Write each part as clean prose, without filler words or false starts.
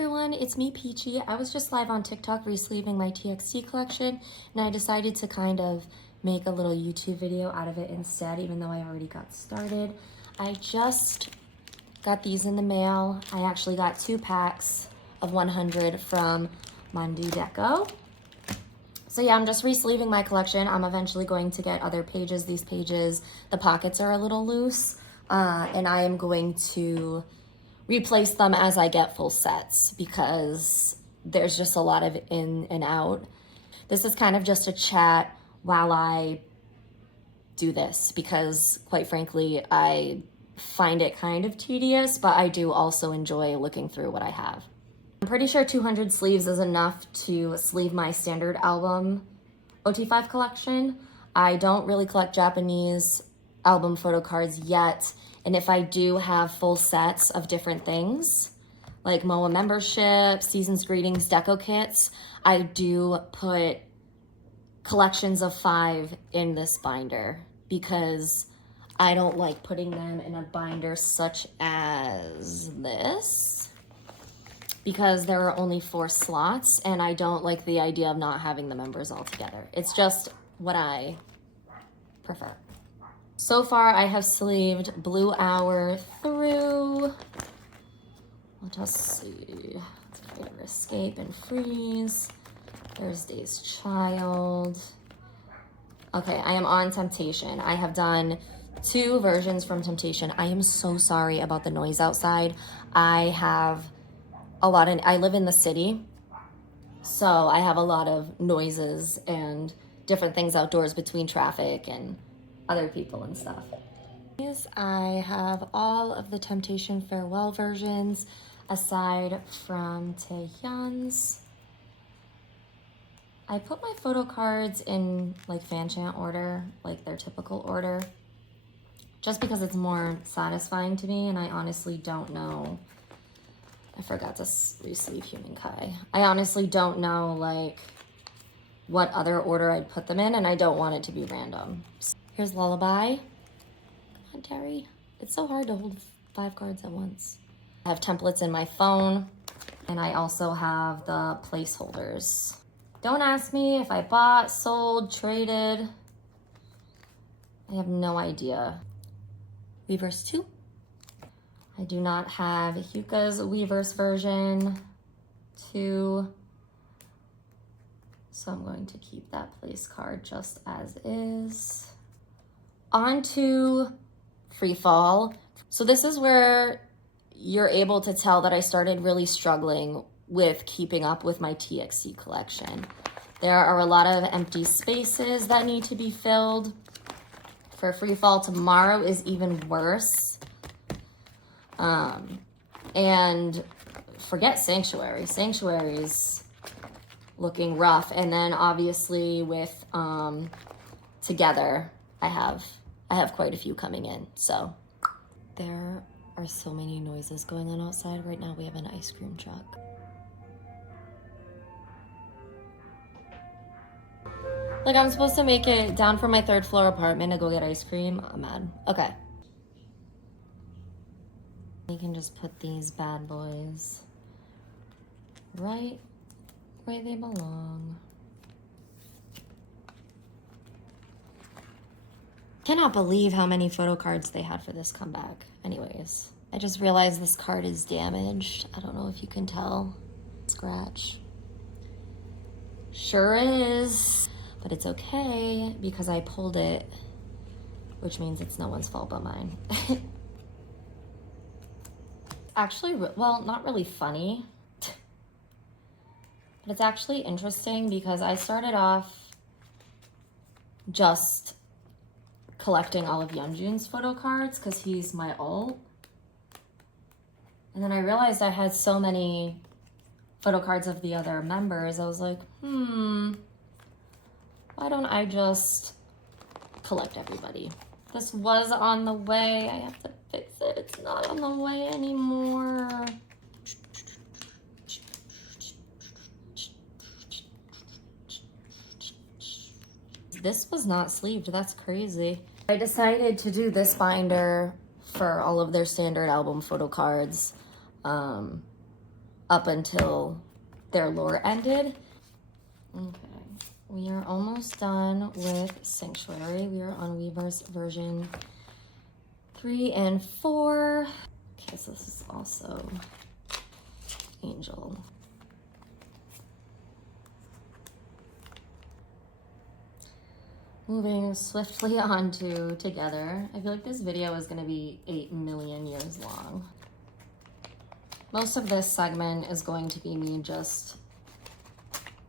everyone, it's me, Peachy. I was just live on TikTok resleeving my TXT collection, and I decided to kind of make a little YouTube video out of it instead, even though I already got started. I just got these in the mail. I actually got 2 packs of 100 from Monday Deco. So yeah, I'm just resleeving my collection. I'm eventually going to get other pages. These pages, the pockets are a little loose, and I am going to replace them as I get full sets because there's just a lot of in and out. This is kind of just a chat while I do this because, quite frankly, I find it kind of tedious, but I do also enjoy looking through what I have. I'm pretty sure 200 sleeves is enough to sleeve my standard album Ot5 collection. I don't really collect Japanese album photo cards yet, and if I do have full sets of different things, like MOA membership, season's greetings, deco kits, I do put collections of 5 in this binder because I don't like putting them in a binder such as this because there are only 4 slots and I don't like the idea of not having the members all together. It's just what I prefer. So far, I have sleeved Blue Hour through, let us see, Fighter Escape and Freeze, Thursday's Child. Okay, I am on Temptation. I have done 2 versions from Temptation. I am so sorry about the noise outside. I live in the city, so I have a lot of noises and different things outdoors between traffic and other people and stuff. I have all of the Temptation Farewell versions aside from Taehyun's. I put my photo cards in like fan chant order, like their typical order, just because it's more satisfying to me, and I honestly don't know. I forgot to resleeve Human Kai. I honestly don't know like what other order I'd put them in, and I don't want it to be random. Here's Lullaby. Come on, Terry. It's so hard to hold 5 cards at once. I have templates in my phone, and I also have the placeholders. Don't ask me if I bought, sold, traded. I have no idea. Weverse 2. I do not have Hyuka's Weverse version 2. So I'm going to keep that place card just as is. On to Free Fall. So this is where you're able to tell that I started really struggling with keeping up with my TXT collection. There are a lot of empty spaces that need to be filled. For Free Fall, tomorrow is even worse. And forget Sanctuary. Sanctuary's looking rough. And then obviously with Together, I have quite a few coming in. So there are so many noises going on outside. Right now we have an ice cream truck. Like, I'm supposed to make it down from my 3rd floor apartment to go get ice cream. I'm mad. Okay. We can just put these bad boys right where they belong. Cannot believe how many photo cards they had for this comeback. Anyways, I just realized this card is damaged. I don't know if you can tell. Scratch. Sure is. But it's okay because I pulled it, which means it's no one's fault but mine. Actually, well, not really funny, but it's actually interesting because I started off just collecting all of Yeonjun's photo cards because he's my ult. And then I realized I had so many photo cards of the other members. I was like, why don't I just collect everybody? This was on the way. I have to fix it. It's not on the way anymore. This was not sleeved. That's crazy. I decided to do this binder for all of their standard album photo cards. up until their lore ended. Okay, we are almost done with Sanctuary. We are on Weaver's version 3 and 4. Okay, so this is also Angel. Moving swiftly on to Together. I feel like this video is gonna be 8 million years long. Most of this segment is going to be me just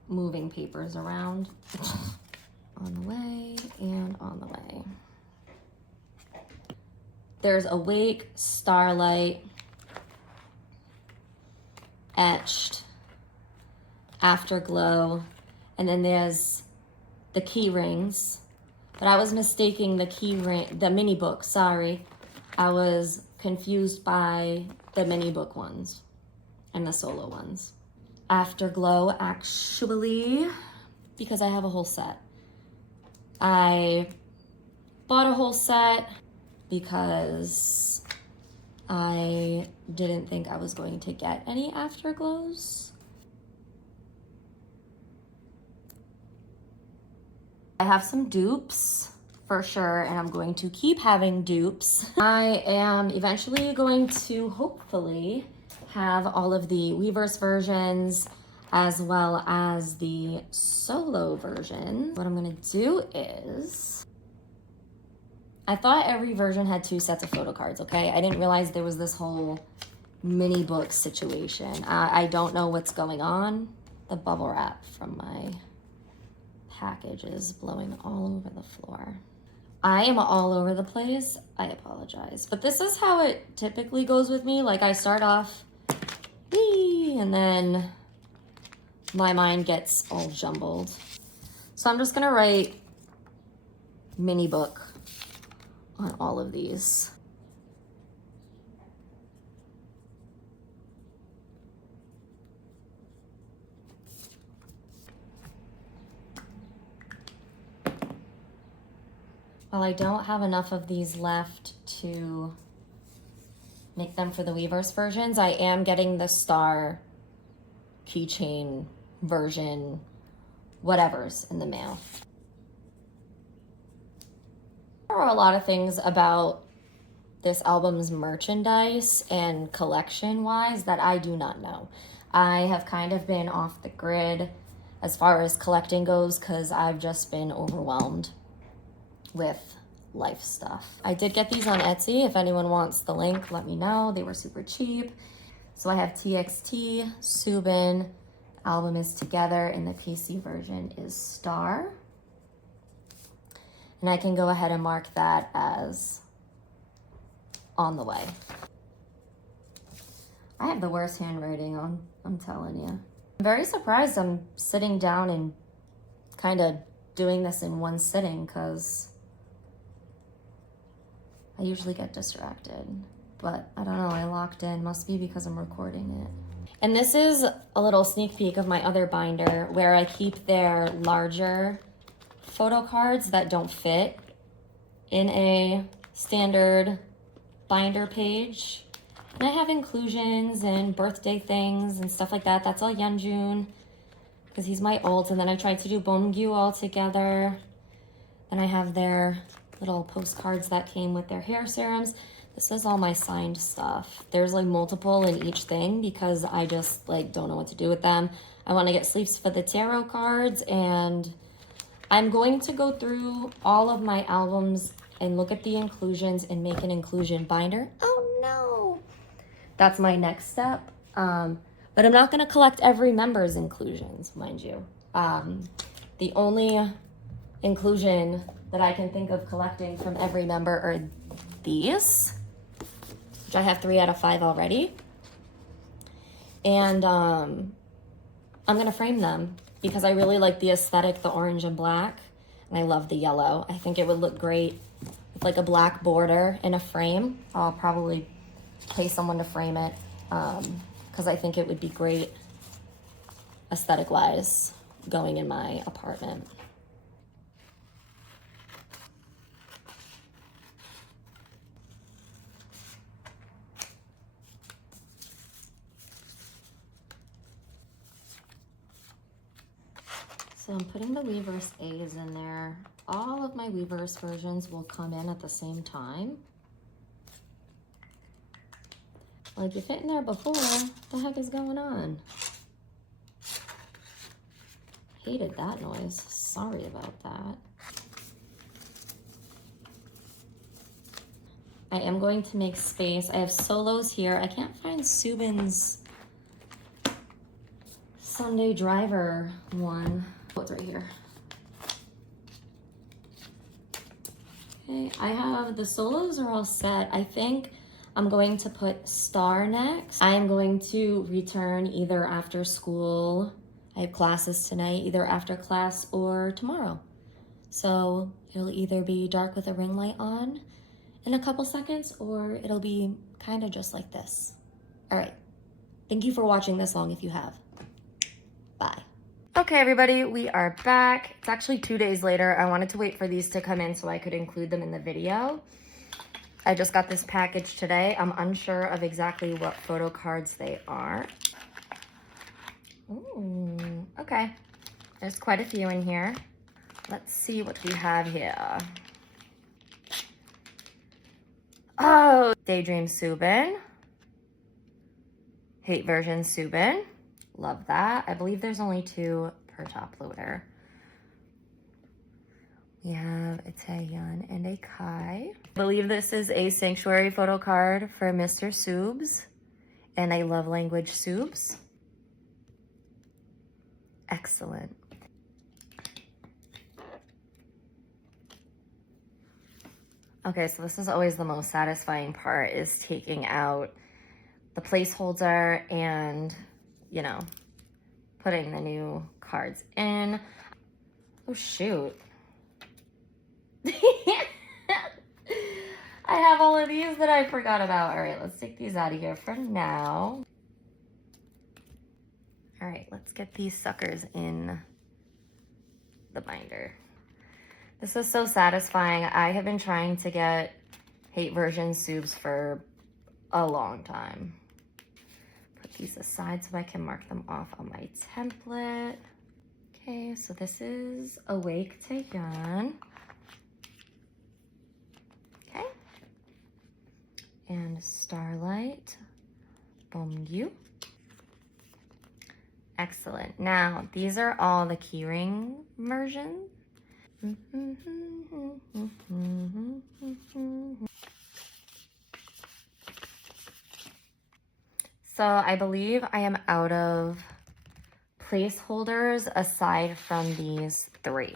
moving papers around. On the way and on the way. There's Awake, Starlight, Etched, Afterglow, and then there's the key rings. But I was mistaking the mini book, sorry. I was confused by the mini book ones and the solo ones. Afterglow, actually, because I have a whole set. I bought a whole set because I didn't think I was going to get any Afterglows. I have some dupes for sure, and I'm going to keep having dupes. I am eventually going to hopefully have all of the Weverse versions as well as the solo version. What I'm gonna do is, I thought every version had 2 sets of photo cards, okay? I didn't realize there was this whole mini book situation. I don't know what's going on. The bubble wrap from my package is blowing all over the floor. I am all over the place. I apologize. But this is how it typically goes with me. Like, I start off, wee, and then my mind gets all jumbled. So I'm just gonna write mini book on all of these. Well, I don't have enough of these left to make them for the Weverse versions. I am getting the star keychain version, whatever's in the mail. There are a lot of things about this album's merchandise and collection-wise that I do not know. I have kind of been off the grid as far as collecting goes because I've just been overwhelmed with life stuff. I did get these on Etsy. If anyone wants the link, let me know. They were super cheap. So I have TXT, Subin, album is Together, and the PC version is Star. And I can go ahead and mark that as on the way. I have the worst handwriting on, I'm telling you. I'm very surprised I'm sitting down and kind of doing this in one sitting because I usually get distracted, but I don't know, I locked in, must be because I'm recording it. And this is a little sneak peek of my other binder where I keep their larger photo cards that don't fit in a standard binder page. And I have inclusions and birthday things and stuff like that. That's all Yeonjun, because he's my alt. And then I tried to do Bomgyu all together. Then I have their little postcards that came with their hair serums. This is all my signed stuff. There's like multiple in each thing because I just like don't know what to do with them. I want to get sleeves for the tarot cards, and I'm going to go through all of my albums and look at the inclusions and make an inclusion binder. Oh no! That's my next step. But I'm not gonna collect every member's inclusions, mind you. The only inclusion that I can think of collecting from every member are these, which I have 3 out of 5 already. And I'm gonna frame them because I really like the aesthetic, the orange and black, and I love the yellow. I think it would look great with like a black border in a frame. I'll probably pay someone to frame it because I think it would be great aesthetic-wise going in my apartment. So I'm putting the Weverse A's in there. All of my Weverse versions will come in at the same time. Like, you fit in there before, what the heck is going on? Hated that noise. Sorry about that. I am going to make space. I have solos here. I can't find Subin's Sunday Driver one. Oh, it's right here. Okay, I have the solos are all set. I think I'm going to put Star next. I am going to return either after school. I have classes tonight, either after class or tomorrow. So it'll either be dark with a ring light on in a couple seconds, or it'll be kind of just like this. All right, thank you for watching this long if you have. Bye. Okay, everybody, we are back. It's actually 2 days later. I wanted to wait for these to come in so I could include them in the video. I just got this package today. I'm unsure of exactly what photo cards they are. Ooh, okay. There's quite a few in here. Let's see what we have here. Oh, Daydream Subin. Hate version Subin. Love that. I believe there's only 2 per top loader. We have a Taeyeon and a Kai. I believe this is a Sanctuary photo card for Mr. Subs and a Love Language Subs. Excellent. Okay, so this is always the most satisfying part, is taking out the placeholder and, you know, putting the new cards in. Oh, shoot. I have all of these that I forgot about. All right, let's take these out of here for now. All right, let's get these suckers in the binder. This is so satisfying. I have been trying to get Hate version Subs for a long time. Put these aside so I can mark them off on my template. Okay, so this is Awake Taeyeon. Okay. And Starlight Bomgyu. Excellent. Now, these are all the keyring versions. So I believe I am out of placeholders aside from these 3.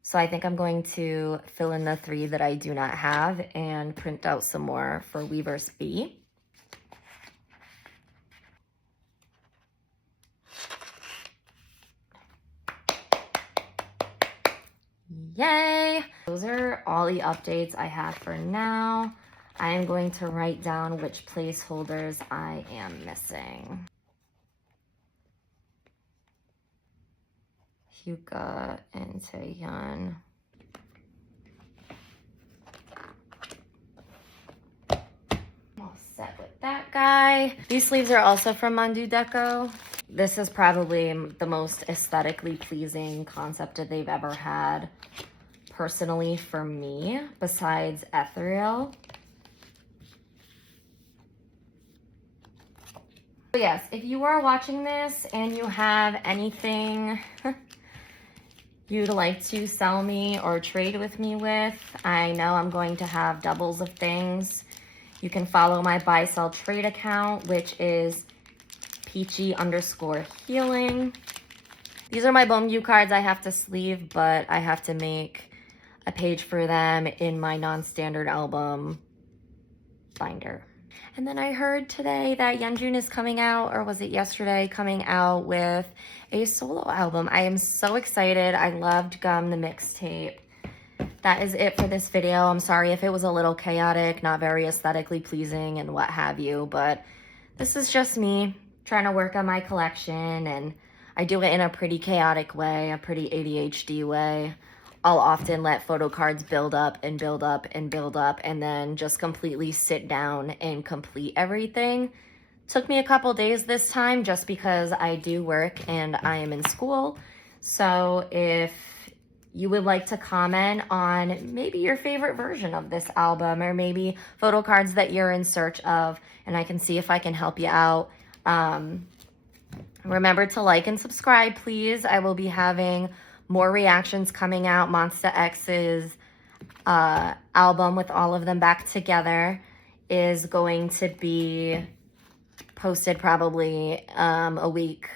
So I think I'm going to fill in the 3 that I do not have and print out some more for Weverse B. Yay! Those are all the updates I have for now. I am going to write down which placeholders I am missing. Hyuga and Taeyeon. All set with that guy. These sleeves are also from Mandu Deco. This is probably the most aesthetically pleasing concept that they've ever had, personally for me, besides Ethereal. But yes, if you are watching this and you have anything you'd like to sell me or trade with me with, I know I'm going to have doubles of things. You can follow my buy sell trade account, which is peachy_healing. These are my Bomgyu cards I have to sleeve, but I have to make a page for them in my non-standard album binder. And then I heard today that Yeonjun is coming out, or was it yesterday, coming out with a solo album. I am so excited. I loved Gum, the mixtape. That is it for this video. I'm sorry if it was a little chaotic, not very aesthetically pleasing and what have you, but this is just me trying to work on my collection, and I do it in a pretty chaotic way, a pretty ADHD way. I'll often let photo cards build up and build up and build up and then just completely sit down and complete everything. Took me a couple days this time just because I do work and I am in school. So if you would like to comment on maybe your favorite version of this album, or maybe photo cards that you're in search of, and I can see if I can help you out. Remember to like and subscribe, please. I will be having more reactions coming out. Monsta X's album with all of them back together is going to be posted probably a week.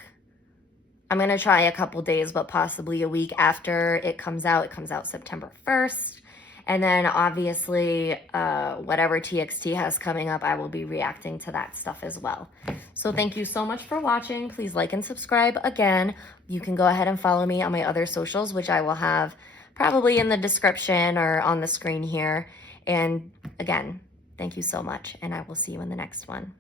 I'm going to try a couple days, but possibly a week after it comes out. It comes out September 1st. And then obviously, whatever TXT has coming up, I will be reacting to that stuff as well. So thank you so much for watching. Please like and subscribe again. You can go ahead and follow me on my other socials, which I will have probably in the description or on the screen here. And again, thank you so much, and I will see you in the next one.